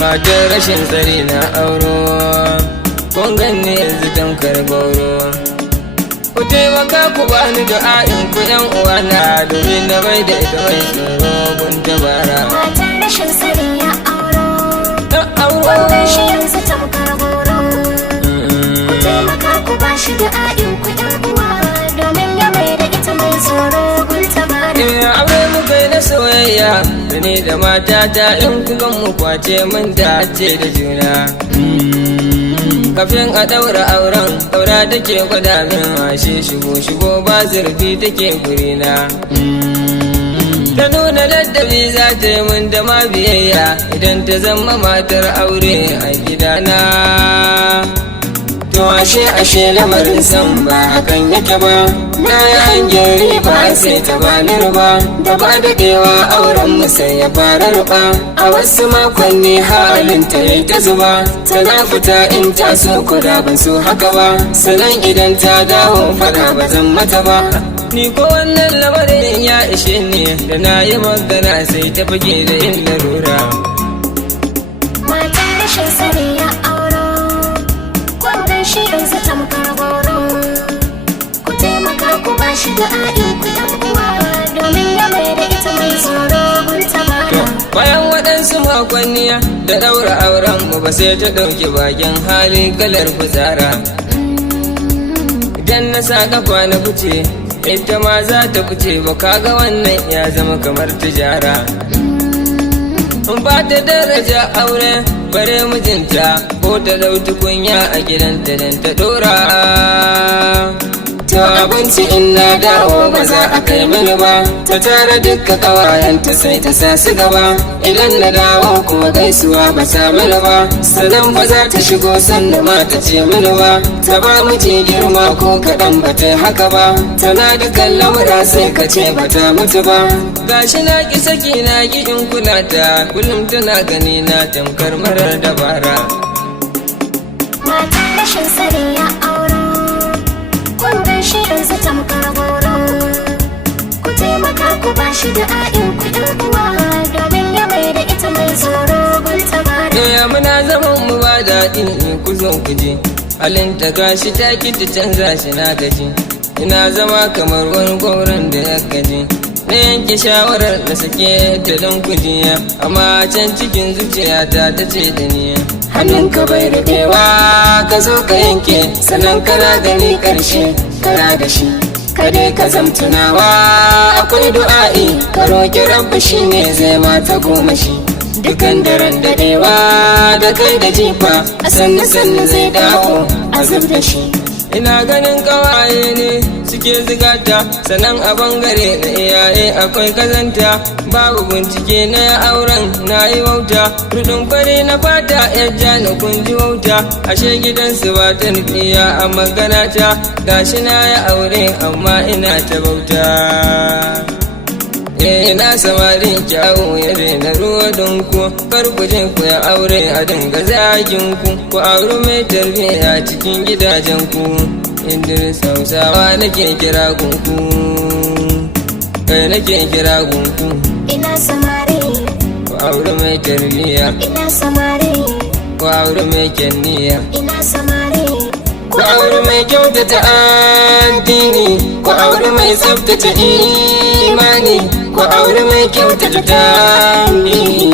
matar rashin tsari na auro, kun ganni yanzu tamkar gauro. Ku taimaka ku bani du'a'in ku yan uwana, domin na bai da ita mai tsoro gun tabara. Matar rashin tsari ya auro, wannan shi yanzu tamkar gauro. Ku taimaka ku bashi du'a'in ku yan uwa, domin ya bai da ita mai tsoro gun tabara. Aure mu kai na soyayya, da ni da matata in ku gan mu kwace mun dace da juna. Kafin a daura auren, daura take gwada min ashe shigo ba zurfi take gurina. Ta nuna ladabi za ta yi mun da ma biyayya, idan ta zama matar aure a gidana. To ashe lamarin san ba hakan yake ba, na yi hangen riba sai ta bani ruba, da ba daɗewa auren mu sai ya fara ruba. A wasu makonni halin ta yi ta zuba, tana fita in ta so kuda ban so haka ba, sannan idan ta dawo fada ba zan mata ba. Ni ko wannan lamarin ya ishe ni, da na yi magana sai ta fage da yin larura. Matar rashin tsari ya auro, wannan shi yanzu tamkar gauro. Ku taimaka ku bashi du'a'in ku yan uwa, domin ya mai da ita mai tsoro gun tabara. Bayan waɗansu makonni da ɗaura auren mu ba sai ta ɗauki bakin hali kalar fitsara. Idan na sa kafa na fice, ita ma za ta fice, ba kaga wannan ya zama kamar tijara. Ba ta daraja aure bare mijinta, ko ta dau tukunya a gidanta dan ta ɗora. To abinci in na dawo ba za a kai mini ba, ta tara dukka ƙawayenta sai ta sa su gaba. Idan na dawo kuma gaisuwa ba ta mini ba, sannan ba za ta shigo sannan ma ta ce mini ba. Ta ba miji girma ko kaɗan ba ta haka ba, tana dukan lamura sai ka ce ba ta mutu ba. Gashi na ki saki na ki in kula ta, kullum tana gani na tamkar marar dabara. Matar rashin tsari ya auro, wannan shi yanzu tamkar gauro. Ku taimaka ku bashi du'a'in ku yan uwa, domin ya mai da ita mai tsoro gun tabara. Muna zaman mu ba daɗi ku zo ku je, halin ta gashi ta ki ta canza shi na gaji. Ina zama kamar wani gwauron da ya gaji, na yanke shawarar da sake ta don kujiya, amma can cikin zuciyata ta ce da ni, hannunka bai rubewa ka zo ka yanke, sannan kana gani ƙarshe kana da shi. Ka dai ka zamtunawa akwai du'a'i, ka roƙi rabbi shi ne zai mata goma shi. Dukan daren daɗewa da kai da jifa, a sannu zai dawo a zub da shi. Ina ganin ƙawaye ne suke zigata, sannan a bangare na iyaye akwai kazanta. Babu bincike na auren na yi wauta, rudin fari na fata yajja na kunji wauta. Ashe gidansu ba ta nufiya a magana ta, gashi na ya aure amma ina ta bauta. Na samarin kyawu ya daina ruwa don ku, kar ku je ku ya aure a dinga zagin ku. Ku auri mai tarbiyya cikin gidajen ku, Idris Hausawa nake kira gunku, nake kira gunku. Ina samari, ku auri mai tarbiyya. Ina samari, ku auri mai kyanniya. Ina samari, ku auri mai kyautata addini, ku auri mai tsaftace imani, ku auri mai kyautata tarihi.